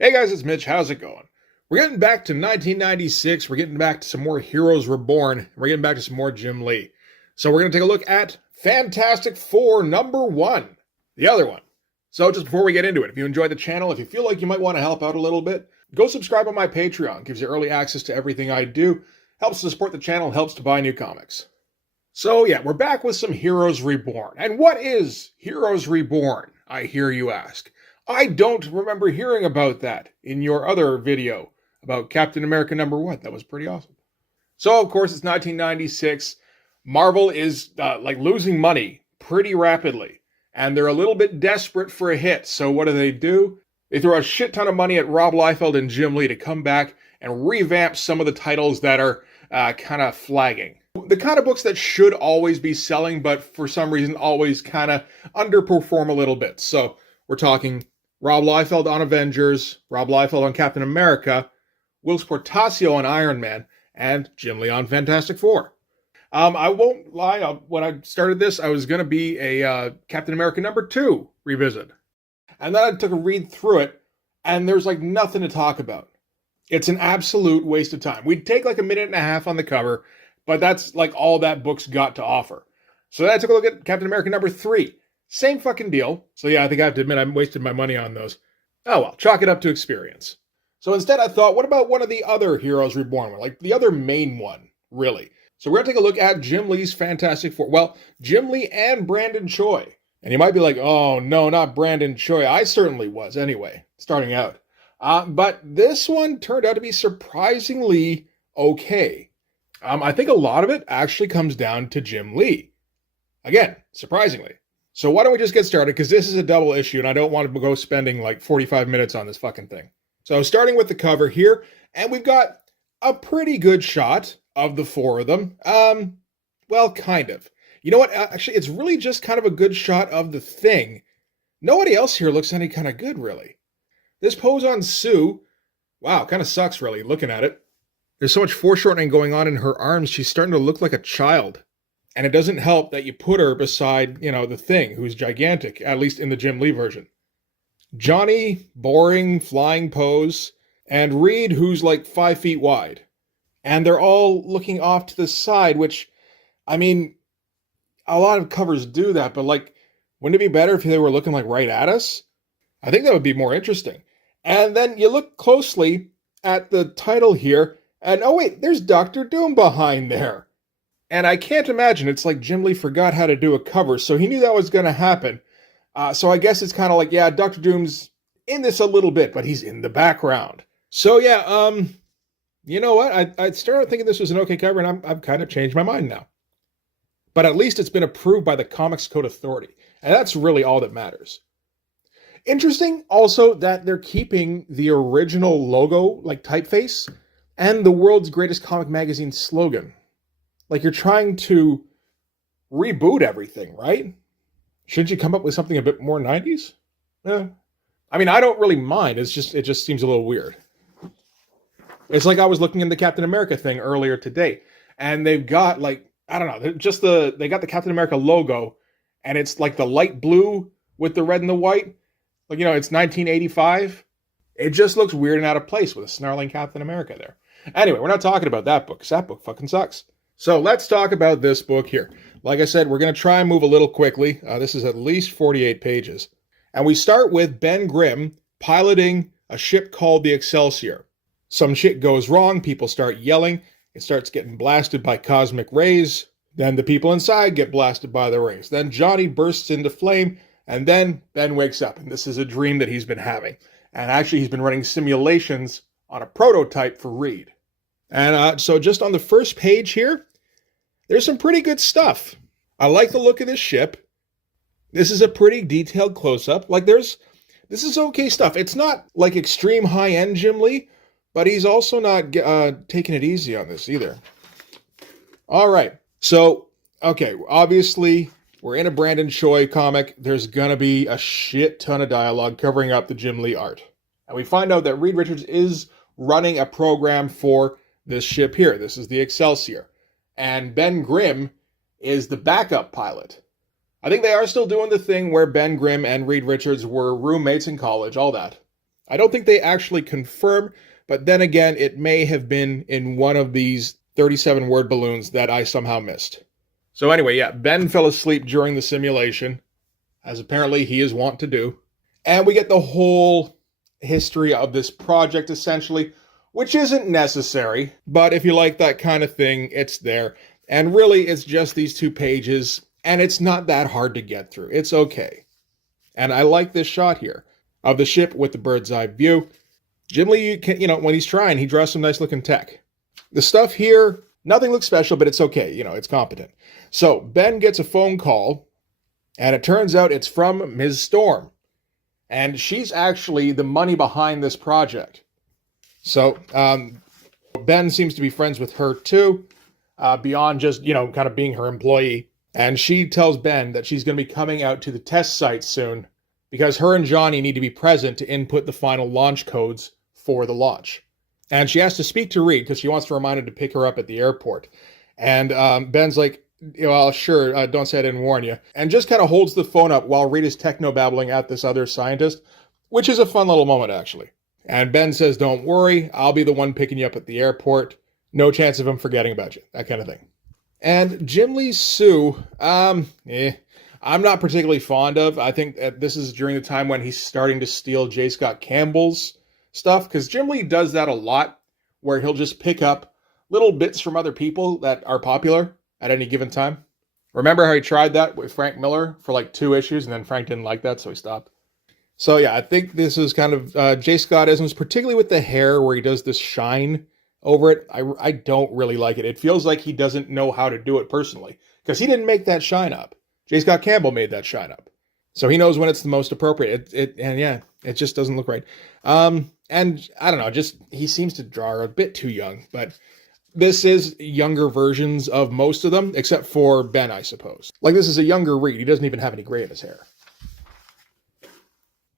Hey guys, it's Mitch. How's it going? We're getting back to 1996. We're getting back to some more Heroes Reborn. We're getting back to some more Jim Lee. So we're going to take a look at Fantastic Four #1, the other one. So just before we get into it, if you enjoyed the channel, if you feel like you might want to help out a little bit, go subscribe on my Patreon. It gives you early access to everything I do. Helps to support the channel, helps to buy new comics. So yeah, we're back with some Heroes Reborn. And what is Heroes Reborn, I hear you ask? I don't remember hearing about that in your other video about Captain America #1. That was pretty awesome. So, of course, it's 1996. Marvel is losing money pretty rapidly, and they're a little bit desperate for a hit. So what do? They throw a shit ton of money at Rob Liefeld and Jim Lee to come back and revamp some of the titles that are kind of flagging. The kind of books that should always be selling, but for some reason always kind of underperform a little bit. So we're talking Rob Liefeld on Avengers, Rob Liefeld on Captain America, Whilce Portacio on Iron Man, and Jim Lee on Fantastic Four. I won't lie, when I started this, I was going to be a Captain America #2 revisit. And then I took a read through it, and there's like nothing to talk about. It's an absolute waste of time. We'd take like a minute and a half on the cover, but that's like all that book's got to offer. So then I took a look at Captain America #3. Same fucking deal. So yeah, I think I have to admit I wasted my money on those. Oh well, chalk it up to experience. So instead I thought, what about one of the other Heroes Reborn, like the other main one, really? So we're going to take a look at Jim Lee's Fantastic Four. Well, Jim Lee and Brandon Choi. And you might be like, oh no, not Brandon Choi. I certainly was anyway, starting out. But this one turned out to be surprisingly okay. I think a lot of it actually comes down to Jim Lee. Again, surprisingly. So why don't we just get started, because this is a double issue and I don't want to go spending like 45 minutes on this fucking thing. So starting with the cover here, and we've got a pretty good shot of the four of them. Well, kind of. You know what? Actually, it's really just kind of a good shot of the Thing. Nobody else here looks any kind of good, really. This pose on Sue, wow, kind of sucks, really, looking at it. There's so much foreshortening going on in her arms, she's starting to look like a child. And it doesn't help that you put her beside, the Thing, who's gigantic, at least in the Jim Lee version. Johnny, boring, flying pose, and Reed, who's like 5 feet wide. And they're all looking off to the side, which, I mean, a lot of covers do that, but like, wouldn't it be better if they were looking like right at us? I think that would be more interesting. And then you look closely at the title here, and oh wait, there's Dr. Doom behind there. And I can't imagine it's like Jim Lee forgot how to do a cover, so he knew that was going to happen. So I guess it's kind of like, yeah, Dr. Doom's in this a little bit, but he's in the background. So yeah, you know what? I started thinking this was an okay cover, and I've kind of changed my mind now. But at least it's been approved by the Comics Code Authority, and that's really all that matters. Interesting also that they're keeping the original logo, like typeface, and the world's greatest comic magazine slogan. Like, you're trying to reboot everything, right? Shouldn't you come up with something a bit more 90s? I mean, I don't really mind. It just seems a little weird. It's like I was looking in the Captain America thing earlier today, and they've got like, I don't know, they got the Captain America logo, and it's like the light blue with the red and the white. Like, it's 1985. It just looks weird and out of place with a snarling Captain America there. Anyway, we're not talking about that book, because that book fucking sucks. So let's talk about this book here. Like I said, we're going to try and move a little quickly. This is at least 48 pages. And we start with Ben Grimm piloting a ship called the Excelsior. Some shit goes wrong, people start yelling, it starts getting blasted by cosmic rays, then the people inside get blasted by the rays. Then Johnny bursts into flame, and then Ben wakes up, and this is a dream that he's been having. And actually he's been running simulations on a prototype for Reed. And so just on the first page here, there's some pretty good stuff. I like the look of this ship. This is a pretty detailed close-up. Like, this is okay stuff. It's not like extreme high-end Jim Lee, but he's also not taking it easy on this either. All right. So, okay, obviously, we're in a Brandon Choi comic. There's going to be a shit ton of dialogue covering up the Jim Lee art. And we find out that Reed Richards is running a program for this ship here. This is the Excelsior. And Ben Grimm is the backup pilot. I think they are still doing the thing where Ben Grimm and Reed Richards were roommates in college, all that. I don't think they actually confirm, but then again, it may have been in one of these 37 word balloons that I somehow missed. So anyway, yeah, Ben fell asleep during the simulation, as apparently he is wont to do. And we get the whole history of this project, essentially, which isn't necessary, but if you like that kind of thing, it's there. And really, it's just these 2 pages, and it's not that hard to get through. It's okay. And I like this shot here of the ship with the bird's eye view. Jim Lee, when he's trying, he draws some nice looking tech. The stuff here, nothing looks special, but it's okay. It's competent. So Ben gets a phone call, and it turns out it's from Ms. Storm. And she's actually the money behind this project. So Ben seems to be friends with her too, beyond just, kind of being her employee. And she tells Ben that she's going to be coming out to the test site soon because her and Johnny need to be present to input the final launch codes for the launch. And she has to speak to Reed because she wants to remind him to pick her up at the airport. And Ben's like, well, sure, don't say I didn't warn you. And just kind of holds the phone up while Reed is techno-babbling at this other scientist, which is a fun little moment, actually. And Ben says, don't worry, I'll be the one picking you up at the airport. No chance of him forgetting about you, that kind of thing. And Jim Lee Sue, I'm not particularly fond of. I think that this is during the time when he's starting to steal J. Scott Campbell's stuff, because Jim Lee does that a lot, where he'll just pick up little bits from other people that are popular at any given time. Remember how he tried that with Frank Miller for like 2 issues, and then Frank didn't like that, so he stopped. So yeah, I think this is kind of J. Scott-isms, particularly with the hair where he does this shine over it. I don't really like it. It feels like he doesn't know how to do it personally, because he didn't make that shine up. J. Scott Campbell made that shine up. So he knows when it's the most appropriate. It just doesn't look right. And I don't know, just he seems to draw a bit too young, but this is younger versions of most of them, except for Ben, I suppose. Like, this is a younger Reed. He doesn't even have any gray in his hair.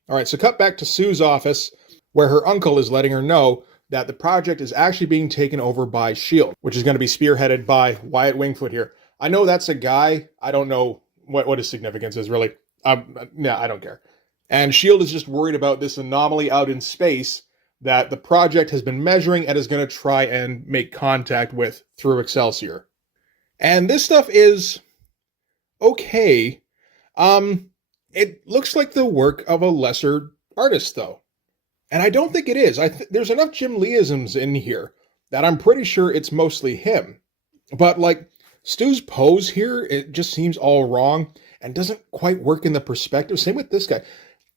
All right, so cut back to Sue's office, where her uncle is letting her know that the project is actually being taken over by S.H.I.E.L.D., which is going to be spearheaded by Wyatt Wingfoot here. I know that's a guy. I don't know what his significance is, really. I don't care. And S.H.I.E.L.D. is just worried about this anomaly out in space that the project has been measuring and is going to try and make contact with through Excelsior. And this stuff is okay. It looks like the work of a lesser artist, though. And I don't think it is. There's enough Jim Lee-isms in here that I'm pretty sure it's mostly him. But, like, Stu's pose here, it just seems all wrong and doesn't quite work in the perspective. Same with this guy.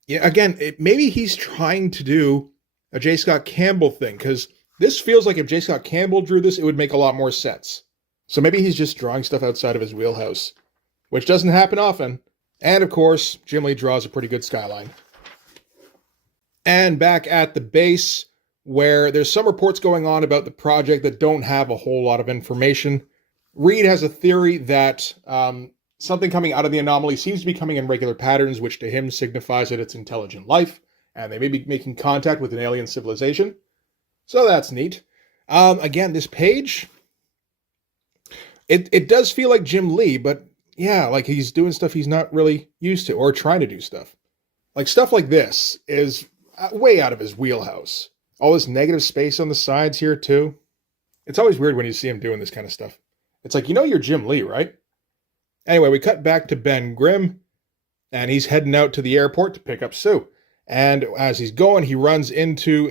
Yeah, again, maybe he's trying to do a J. Scott Campbell thing, because this feels like if J. Scott Campbell drew this, it would make a lot more sense. So maybe he's just drawing stuff outside of his wheelhouse, which doesn't happen often. And of course, Jim Lee draws a pretty good skyline. And back at the base, where there's some reports going on about the project that don't have a whole lot of information. Reed has a theory that something coming out of the anomaly seems to be coming in regular patterns, which to him signifies that it's intelligent life, and they may be making contact with an alien civilization. So that's neat. Again, this page, it does feel like Jim Lee, but yeah, like he's doing stuff he's not really used to, or trying to do stuff. Like, stuff like this is way out of his wheelhouse. All this negative space on the sides here, too. It's always weird when you see him doing this kind of stuff. It's like, you're Jim Lee, right? Anyway, we cut back to Ben Grimm, and he's heading out to the airport to pick up Sue. And as he's going, he runs into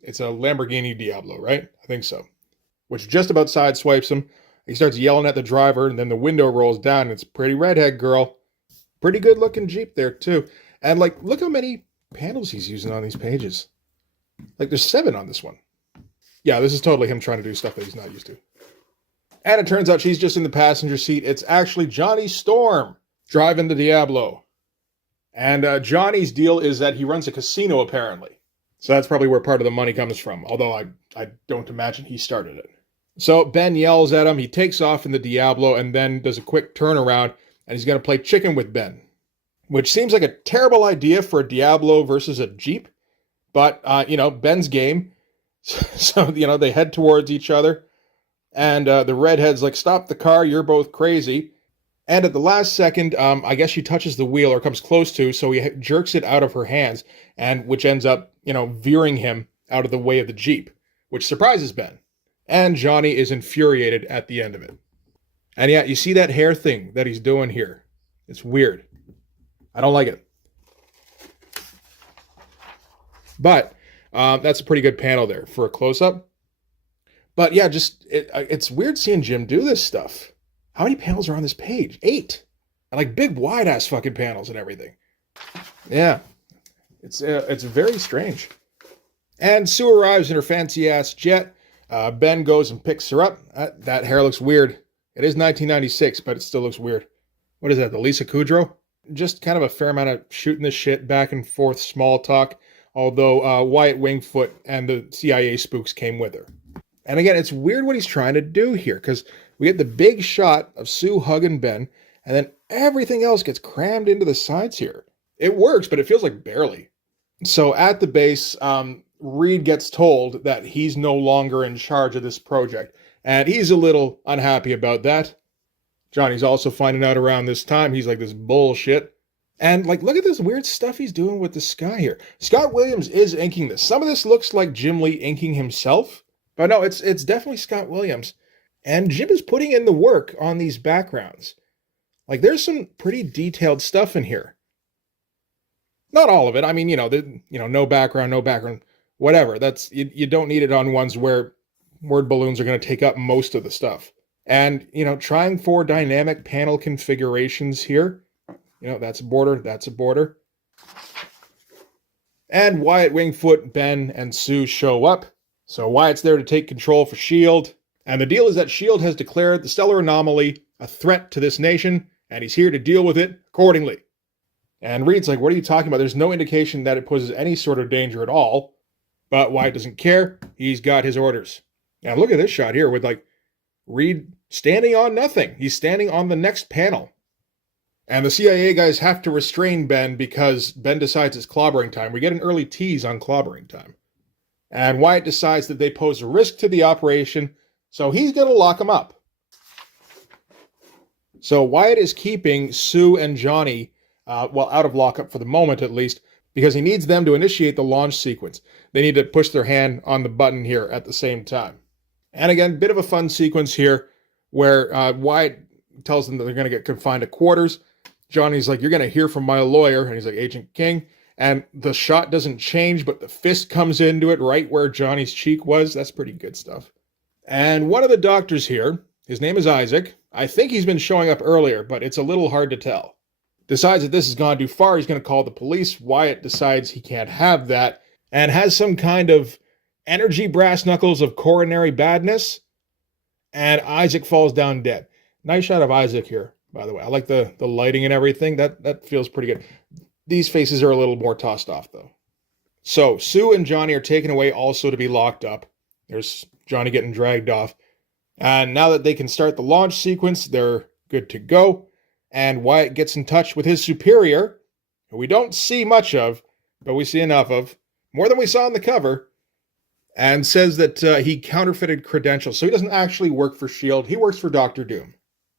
it's a Lamborghini Diablo, right? I think so. Which just about sideswipes him. He starts yelling at the driver, and then the window rolls down, and it's a pretty redhead girl. Pretty good looking Jeep there, too. And, like, look how many panels he's using on these pages. Like, there's 7 on this one. Yeah, this is totally him trying to do stuff that he's not used to. And it turns out she's just in the passenger seat. It's actually Johnny Storm driving the Diablo. And Johnny's deal is that he runs a casino, apparently. So that's probably where part of the money comes from, although I don't imagine he started it. So Ben yells at him, he takes off in the Diablo, and then does a quick turnaround, and he's going to play chicken with Ben. Which seems like a terrible idea for a Diablo versus a Jeep. But, Ben's game. So, they head towards each other. And the redhead's like, stop the car, you're both crazy. And at the last second, I guess she touches the wheel or comes close to, so he jerks it out of her hands, and which ends up veering him out of the way of the Jeep, which surprises Ben. And Johnny is infuriated at the end of it. And yeah, you see that hair thing that he's doing here. It's weird. I don't like it. But that's a pretty good panel there for a close-up. But yeah, it's weird seeing Jim do this stuff. How many panels are on this page? 8. And like big wide-ass fucking panels and everything. Yeah. It's very strange. And Sue arrives in her fancy-ass jet. Ben goes and picks her up. That hair looks weird. It is 1996, but it still looks weird. What is that, the Lisa Kudrow? Just kind of a fair amount of shooting the shit back and forth, small talk. Although Wyatt Wingfoot and the CIA spooks came with her. And again, it's weird what he's trying to do here, because we get the big shot of Sue hugging Ben, and then everything else gets crammed into the sides here. It works, but it feels like barely. So at the base, Reed gets told that he's no longer in charge of this project, and he's a little unhappy about that. Johnny's also finding out around this time. He's like, this bullshit. And like, look at this weird stuff he's doing with the sky here. Scott Williams is inking this. Some of this looks like Jim Lee inking himself, but no, it's definitely Scott Williams. And Jim is putting in the work on these backgrounds. Like, there's some pretty detailed stuff in here. Not all of it. I mean, no background, whatever. That's you don't need it on ones where word balloons are going to take up most of the stuff. And, trying for dynamic panel configurations here. That's a border, that's a border. And Wyatt Wingfoot, Ben, and Sue show up. So Wyatt's there to take control for S.H.I.E.L.D. And the deal is that S.H.I.E.L.D. has declared the stellar anomaly a threat to this nation, and he's here to deal with it accordingly. And Reed's like, what are you talking about? There's no indication that it poses any sort of danger at all. But Wyatt doesn't care. He's got his orders. Now look at this shot here with Reed standing on nothing. He's standing on the next panel. And the CIA guys have to restrain Ben because Ben decides it's clobbering time. We get an early tease on clobbering time. And Wyatt decides that they pose a risk to the operation, so he's going to lock them up. So Wyatt is keeping Sue and Johnny, out of lockup for the moment at least, because he needs them to initiate the launch sequence. They need to push their hand on the button here at the same time. And again, bit of a fun sequence here where Wyatt tells them that they're going to get confined to quarters. Johnny's like, you're going to hear from my lawyer. And he's like, Agent King. And the shot doesn't change, but the fist comes into it right where Johnny's cheek was. That's pretty good stuff. And one of the doctors here, his name is Isaac. I think he's been showing up earlier, but it's a little hard to tell. Decides that this has gone too far. He's going to call the police. Wyatt decides he can't have that and has some kind of energy brass knuckles of coronary badness. And Isaac falls down dead. Nice shot of Isaac here, by the way. I like the lighting and everything. That feels pretty good. These faces are a little more tossed off, though. So Sue and Johnny are taken away also to be locked up. There's Johnny getting dragged off. And now that they can start the launch sequence, they're good to go. And Wyatt gets in touch with his superior, who we don't see much of, but we see enough of, more than we saw on the cover, and says that he counterfeited credentials. So he doesn't actually work for S.H.I.E.L.D. He works for Dr. Doom.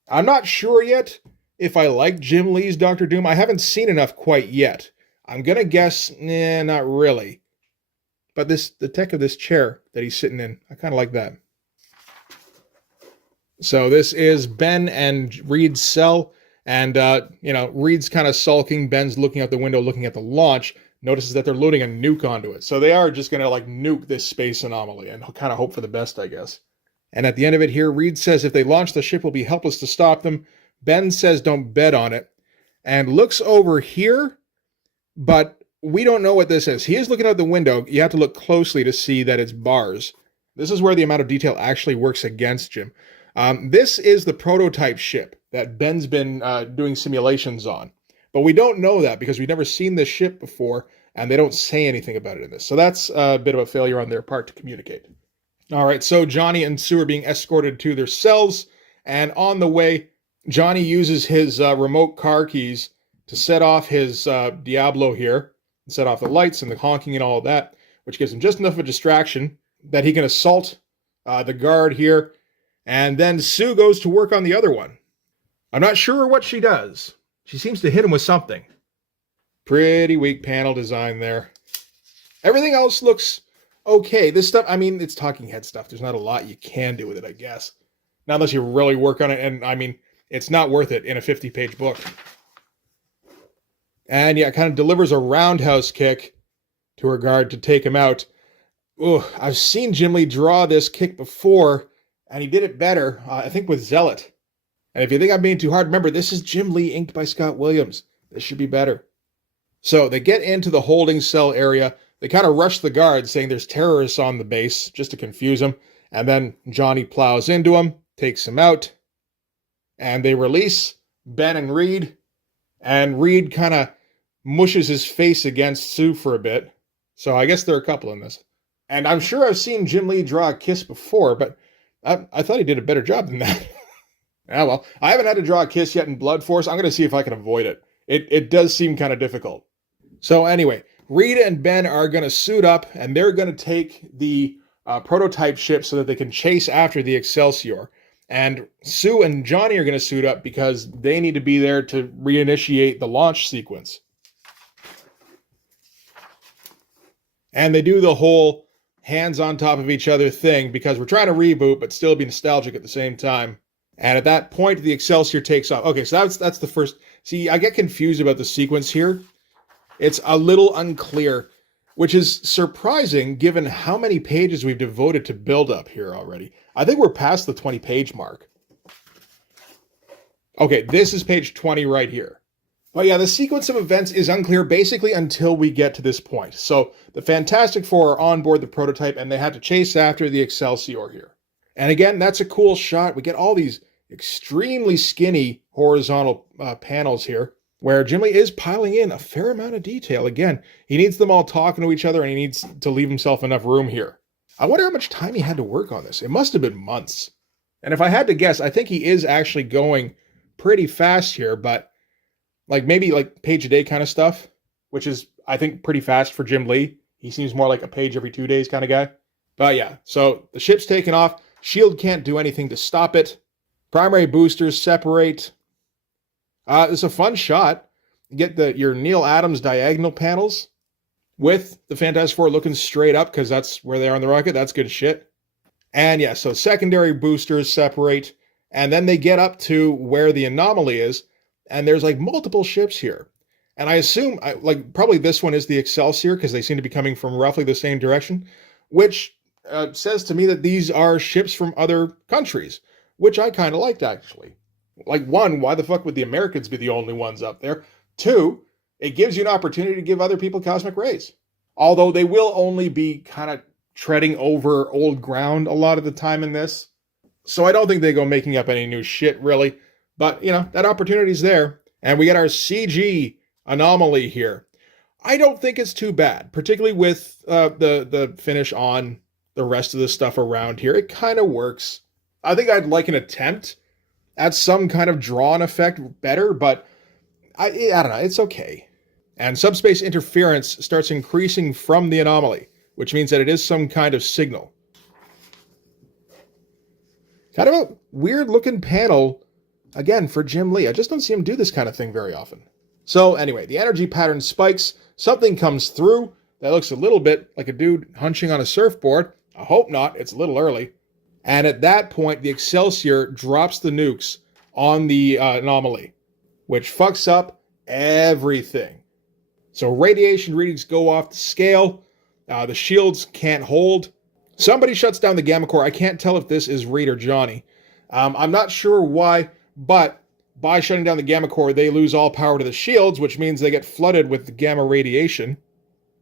I'm not sure yet if I like Jim Lee's Dr. Doom. I haven't seen enough quite yet. I'm going to guess, not really. But the tech of this chair that he's sitting in, I kind of like that. So this is Ben and Reed's cell. And, Reed's kind of sulking. Ben's looking out the window, looking at the launch. Notices that they're loading a nuke onto it. So they are just going to, nuke this space anomaly and kind of hope for the best, I guess. And at the end of it here, Reed says if they launch the ship, we'll be helpless to stop them. Ben says don't bet on it. And looks over here, but we don't know what this is. He is looking out the window. You have to look closely to see that it's bars. This is where the amount of detail actually works against Jim. This is the prototype ship that Ben's been doing simulations on. But we don't know that because we've never seen this ship before, and they don't say anything about it in this. So that's a bit of a failure on their part to communicate. All right, so Johnny and Sue are being escorted to their cells, and on the way, Johnny uses his remote car keys to set off his Diablo here, and set off the lights and the honking and all of that, which gives him just enough of a distraction that he can assault the guard here, and then Sue goes to work on the other one. I'm not sure what she does. She seems to hit him with something. Pretty weak panel design there. Everything else looks okay. This stuff, I mean, it's talking head stuff. There's not a lot you can do with it, I guess. Not unless you really work on it, and I mean, it's not worth it in a 50-page book. And yeah, it kind of delivers a roundhouse kick to her guard to take him out. Ugh, I've seen Jim Lee draw this kick before, and he did it better, I think with Zealot. And if you think I'm being too hard, remember, this is Jim Lee inked by Scott Williams. This should be better. So they get into the holding cell area. They kind of rush the guards, saying there's terrorists on the base, just to confuse them. And then Johnny plows into him, takes him out, and they release Ben and Reed. And Reed kind of mushes his face against Sue for a bit. So I guess there are a couple in this. And I'm sure I've seen Jim Lee draw a kiss before, but I thought he did a better job than that. Yeah, well, I haven't had to draw a kiss yet in Blood Force. I'm going to see if I can avoid it. It does seem kind of difficult. So anyway, Rita and Ben are going to suit up, and they're going to take the prototype ship so that they can chase after the Excelsior. And Sue and Johnny are going to suit up because they need to be there to reinitiate the launch sequence. And they do the whole hands on top of each other thing because we're trying to reboot but still be nostalgic at the same time. And at that point, the Excelsior takes off. Okay, so that's the first. See, I get confused about the sequence here. It's a little unclear, which is surprising given how many pages we've devoted to build up here already. I think we're past the 20-page mark. Okay, this is page 20 right here. But yeah, the sequence of events is unclear basically until we get to this point. So the Fantastic Four are on board the prototype and they had to chase after the Excelsior here. And again, that's a cool shot. We get all these extremely skinny horizontal panels here where Jim Lee is piling in a fair amount of detail. Again, he needs them all talking to each other and he needs to leave himself enough room here. I wonder how much time he had to work on this. It must have been months. And if I had to guess, I think he is actually going pretty fast here, but like maybe like page a day kind of stuff, which is, I think, pretty fast for Jim Lee. He seems more like a page every 2 days kind of guy. But yeah, so the ship's taken off. S.H.I.E.L.D. can't do anything to stop it. Primary boosters separate. It's a fun shot. You get your Neil Adams diagonal panels with the Fantastic Four looking straight up because that's where they are on the rocket. That's good shit. And yeah, so secondary boosters separate. And then they get up to where the anomaly is. And there's like multiple ships here. And I assume, like probably this one is the Excelsior because they seem to be coming from roughly the same direction, which says to me that these are ships from other countries, which I kind of liked, actually. Like, one, why the fuck would the Americans be the only ones up there? Two, it gives you an opportunity to give other people cosmic rays. Although they will only be kind of treading over old ground a lot of the time in this. So I don't think they go making up any new shit, really. But, you know, that opportunity's there. And we get our CG anomaly here. I don't think it's too bad, particularly with the finish on the rest of the stuff around here. It kind of works. I think I'd like an attempt at some kind of drawn effect better, but I don't know. It's okay. And subspace interference starts increasing from the anomaly, which means that it is some kind of signal. Kind of a weird-looking panel, again, for Jim Lee. I just don't see him do this kind of thing very often. So anyway, the energy pattern spikes. Something comes through that looks a little bit like a dude hunching on a surfboard. I hope not. It's a little early. And at that point, the Excelsior drops the nukes on the anomaly, which fucks up everything. So radiation readings go off the scale. The shields can't hold. Somebody shuts down the gamma core. I can't tell if this is Reed or Johnny. I'm not sure why, but by shutting down the gamma core, they lose all power to the shields, which means they get flooded with the gamma radiation.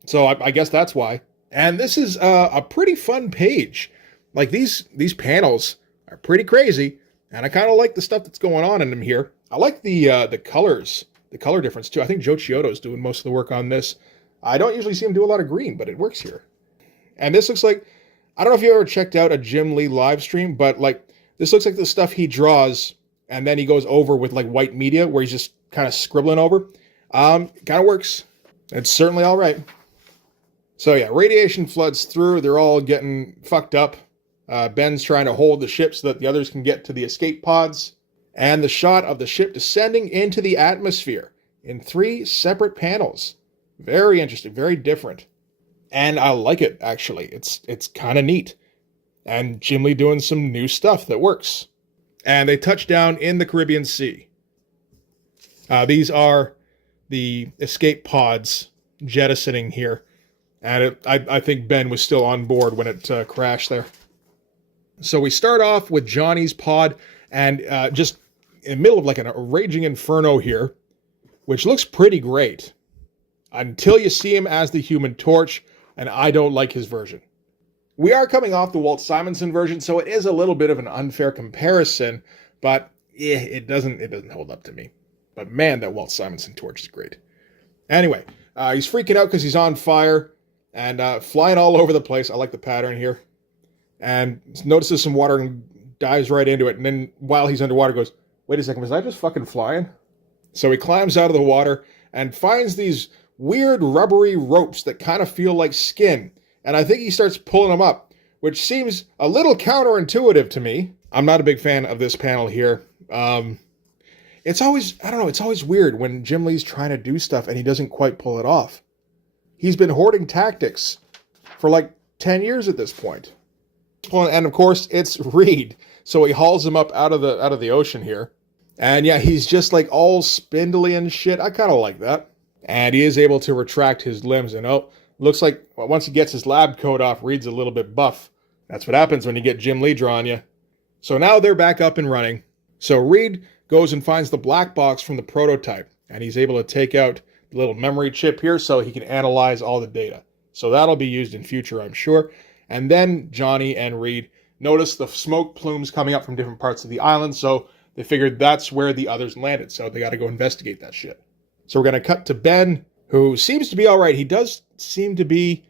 So I guess that's why. And this is a pretty fun page. Like these panels are pretty crazy, and I kind of like the stuff that's going on in them here. I like the colors, the color difference too. I think Joe Chiodo's doing most of the work on this. I don't usually see him do a lot of green, but it works here. And this looks like, I don't know if you ever checked out a Jim Lee live stream, but like this looks like the stuff he draws, and then he goes over with like white media where he's just kind of scribbling over. Kind of works. It's certainly all right. So yeah, radiation floods through. They're all getting fucked up. Ben's trying to hold the ship so that the others can get to the escape pods. And the shot of the ship descending into the atmosphere in 3 separate panels. Very interesting, very different. And I like it, actually. It's kind of neat. And Jim Lee doing some new stuff that works. And they touch down in the Caribbean Sea. These are the escape pods jettisoning here. And I think Ben was still on board when it crashed there. So we start off with Johnny's pod, and just in the middle of like a raging inferno here, which looks pretty great. Until you see him as the Human Torch, and I don't like his version. We are coming off the Walt Simonson version, so it is a little bit of an unfair comparison, but it doesn't hold up to me. But man, that Walt Simonson torch is great. Anyway, he's freaking out because he's on fire and flying all over the place. I like the pattern here. And notices some water and dives right into it. And then while he's underwater goes, wait a second, was I just fucking flying? So he climbs out of the water and finds these weird rubbery ropes that kind of feel like skin. And I think he starts pulling them up, which seems a little counterintuitive to me. I'm not a big fan of this panel here. It's always, I don't know, it's always weird when Jim Lee's trying to do stuff and he doesn't quite pull it off. He's been hoarding tactics for like 10 years at this point. And of course, it's Reed. So he hauls him up out of the ocean here. And yeah, he's just like all spindly and shit. I kind of like that. And he is able to retract his limbs. And looks like once he gets his lab coat off, Reed's a little bit buff. That's what happens when you get Jim Lee drawing you. So now they're back up and running. So Reed goes and finds the black box from the prototype. And he's able to take out the little memory chip here so he can analyze all the data. So that'll be used in future, I'm sure. And then Johnny and Reed notice the smoke plumes coming up from different parts of the island. So they figured that's where the others landed. So they got to go investigate that shit. So we're going to cut to Ben, who seems to be all right. He does seem to be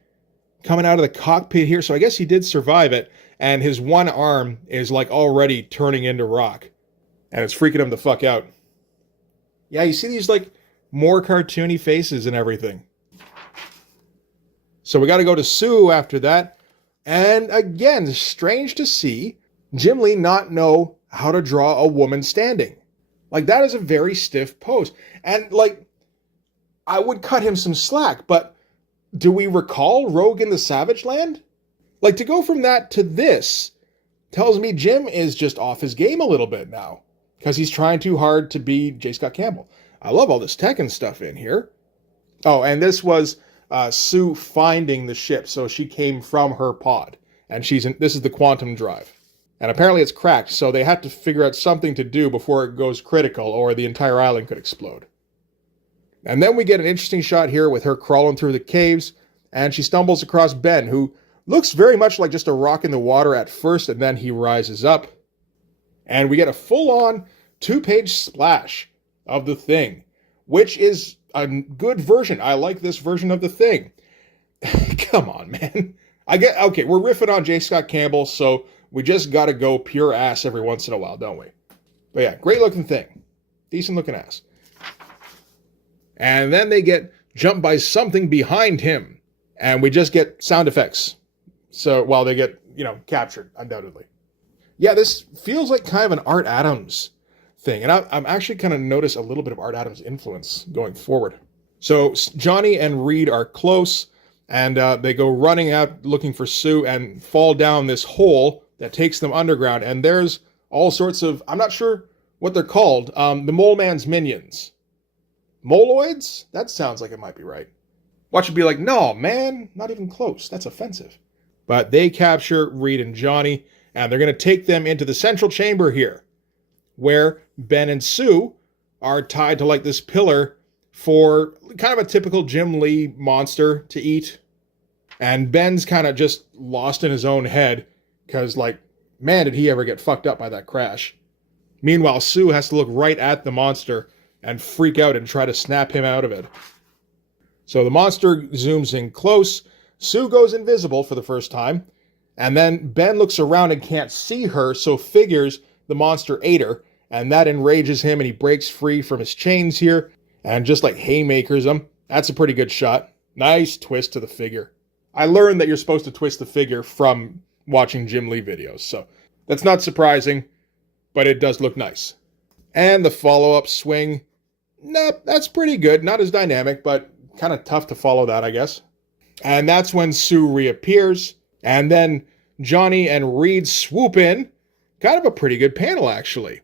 coming out of the cockpit here. So I guess he did survive it. And his one arm is like already turning into rock. And it's freaking him the fuck out. Yeah, you see these like more cartoony faces and everything. So we got to go to Sue after that. And again, strange to see Jim Lee not know how to draw a woman standing. Like, that is a very stiff pose. And, like, I would cut him some slack, but do we recall Rogue in the Savage Land? Like, to go from that to this tells me Jim is just off his game a little bit now. Because he's trying too hard to be J. Scott Campbell. I love all this Tekken stuff in here. Oh, and this was Sue finding the ship, so she came from her pod. And this is the quantum drive. And apparently it's cracked, so they had to figure out something to do before it goes critical, or the entire island could explode. And then we get an interesting shot here with her crawling through the caves, and she stumbles across Ben, who looks very much like just a rock in the water at first, and then he rises up. And we get a full-on 2-page splash of the Thing, which is a good version. I like this version of the Thing. Come on, man. Okay, we're riffing on J. Scott Campbell, so we just gotta go pure ass every once in a while, don't we? But yeah, great looking Thing. Decent looking ass. And then they get jumped by something behind him. And we just get sound effects. So while they get, captured, undoubtedly. Yeah, this feels like kind of an Art Adams thing. And I'm actually kind of notice a little bit of Art Adams' influence going forward. So Johnny and Reed are close. And they go running out looking for Sue and fall down this hole that takes them underground. And there's all sorts of, I'm not sure what they're called, the Mole Man's minions. Moloids? That sounds like it might be right. Watch it be like, no, man, not even close. That's offensive. But they capture Reed and Johnny, and they're going to take them into the central chamber here, where Ben and Sue are tied to like this pillar for kind of a typical Jim Lee monster to eat. And Ben's kind of just lost in his own head because, like, man, did he ever get fucked up by that crash. Meanwhile, Sue has to look right at the monster and freak out and try to snap him out of it. So the monster zooms in close. Sue goes invisible for the first time. And then Ben looks around and can't see her, so figures the monster ate her. And that enrages him and he breaks free from his chains here. And just like haymakers him. That's a pretty good shot. Nice twist to the figure. I learned that you're supposed to twist the figure from watching Jim Lee videos. So that's not surprising, but it does look nice. And the follow-up swing. Nope, that's pretty good. Not as dynamic, but kind of tough to follow that, I guess. And that's when Sue reappears. And then Johnny and Reed swoop in. Kind of a pretty good panel, actually.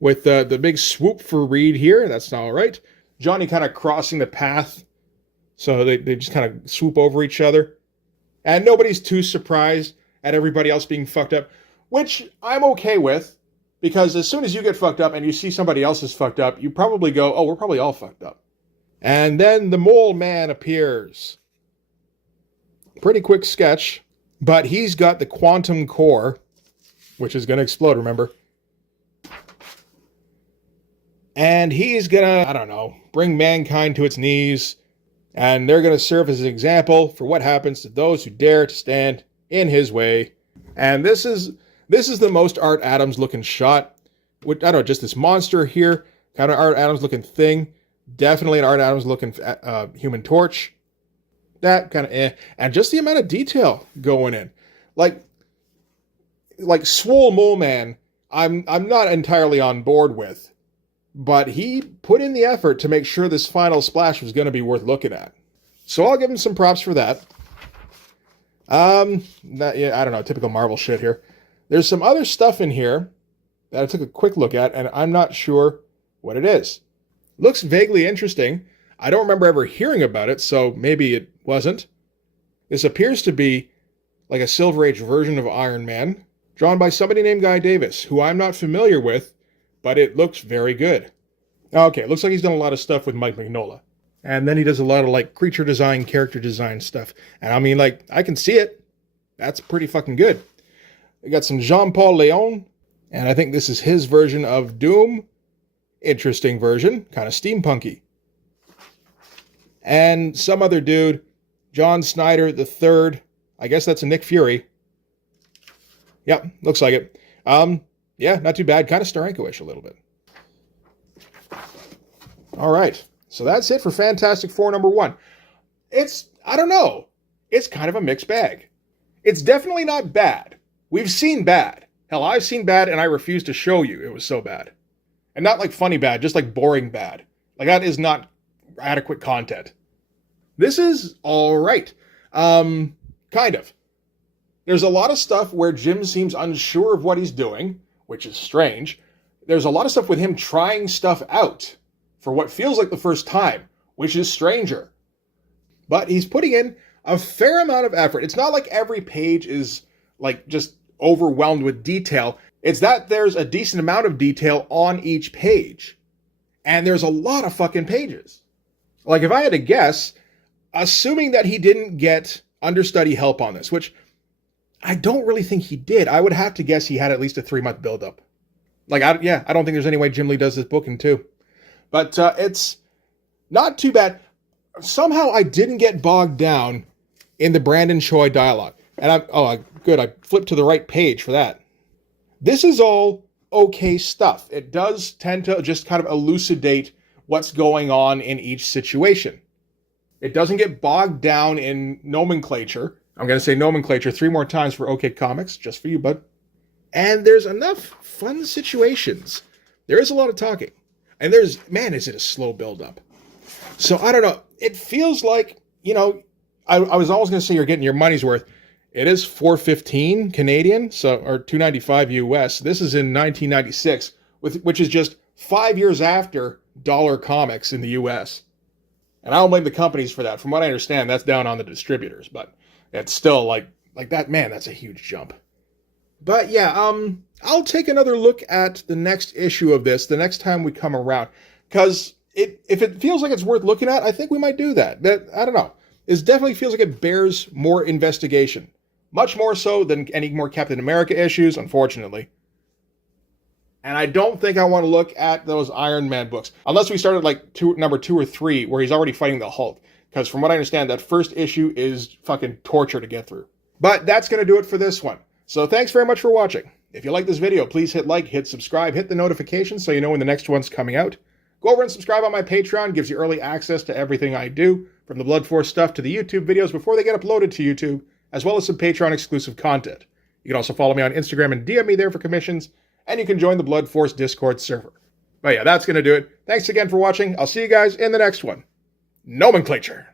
With the big swoop for Reed here. That's all right. Johnny kind of crossing the path. So they just kind of swoop over each other. And nobody's too surprised at everybody else being fucked up. Which I'm okay with. Because as soon as you get fucked up and you see somebody else is fucked up, you probably go, oh, we're probably all fucked up. And then the Mole Man appears. Pretty quick sketch. But he's got the quantum core, which is going to explode, remember? And he's going to, I don't know, bring mankind to its knees. And they're going to serve as an example for what happens to those who dare to stand in his way. And this is the most Art Adams looking shot. I don't know, just this monster here. Kind of Art Adams looking thing. Definitely an Art Adams looking Human Torch. That kind of And just the amount of detail going in. Like Swole Mole Man, I'm not entirely on board with. But he put in the effort to make sure this final splash was going to be worth looking at. So I'll give him some props for that. I don't know, typical Marvel shit here. There's some other stuff in here that I took a quick look at, and I'm not sure what it is. Looks vaguely interesting. I don't remember ever hearing about it, so maybe it wasn't. This appears to be like a Silver Age version of Iron Man, drawn by somebody named Guy Davis, who I'm not familiar with, but it looks very good. Okay, it looks like he's done a lot of stuff with Mike Mignola. And then he does a lot of like creature design, character design stuff. And I mean, like, I can see it. That's pretty fucking good. We got some Jean-Paul Leon, and I think this is his version of Doom. Interesting version, kind of steampunky. And some other dude, John Snyder III. I guess that's a Nick Fury. Yep, looks like it. Yeah, not too bad. Kind of Steranko-ish a little bit. All right. So that's it for Fantastic Four #1. I don't know. It's kind of a mixed bag. It's definitely not bad. We've seen bad. Hell, I've seen bad and I refuse to show you it was so bad. And not like funny bad, just like boring bad. Like that is not adequate content. This is all right. Kind of. There's a lot of stuff where Jim seems unsure of what he's doing, which is strange. There's a lot of stuff with him trying stuff out for what feels like the first time, which is stranger. But he's putting in a fair amount of effort. It's not like every page is like just overwhelmed with detail. It's that there's a decent amount of detail on each page. And there's a lot of fucking pages. Like if I had to guess, assuming that he didn't get understudy help on this, which I don't really think he did. I would have to guess he had at least a 3-month buildup. Like, I don't think there's any way Jim Lee does this booking too. But it's not too bad. Somehow I didn't get bogged down in the Brandon Choi dialogue. And good, I flipped to the right page for that. This is all okay stuff. It does tend to just kind of elucidate what's going on in each situation. It doesn't get bogged down in nomenclature. I'm going to say nomenclature 3 more times for OK Comics, just for you, bud. And there's enough fun situations. There is a lot of talking. And is it a slow build-up. So, I don't know. It feels like, I was always going to say you're getting your money's worth. It is $4.15 Canadian, or $2.95 US. This is in 1996, which is just 5 years after Dollar Comics in the US. And I don't blame the companies for that. From what I understand, that's down on the distributors, but it's still like that, man, that's a huge jump. But yeah, I'll take another look at the next issue of this the next time we come around. Because if it feels like it's worth looking at, I think we might do that. I don't know. It definitely feels like it bears more investigation. Much more so than any more Captain America issues, unfortunately. And I don't think I want to look at those Iron Man books. Unless we started like number 2 or 3, where he's already fighting the Hulk. Because from what I understand, that first issue is fucking torture to get through. But that's going to do it for this one. So thanks very much for watching. If you like this video, please hit like, hit subscribe, hit the notifications so you know when the next one's coming out. Go over and subscribe on my Patreon. Gives you early access to everything I do, from the Blood Force stuff to the YouTube videos before they get uploaded to YouTube, as well as some Patreon exclusive content. You can also follow me on Instagram and DM me there for commissions, and you can join the Blood Force Discord server. But yeah, that's going to do it. Thanks again for watching. I'll see you guys in the next one. Nomenclature.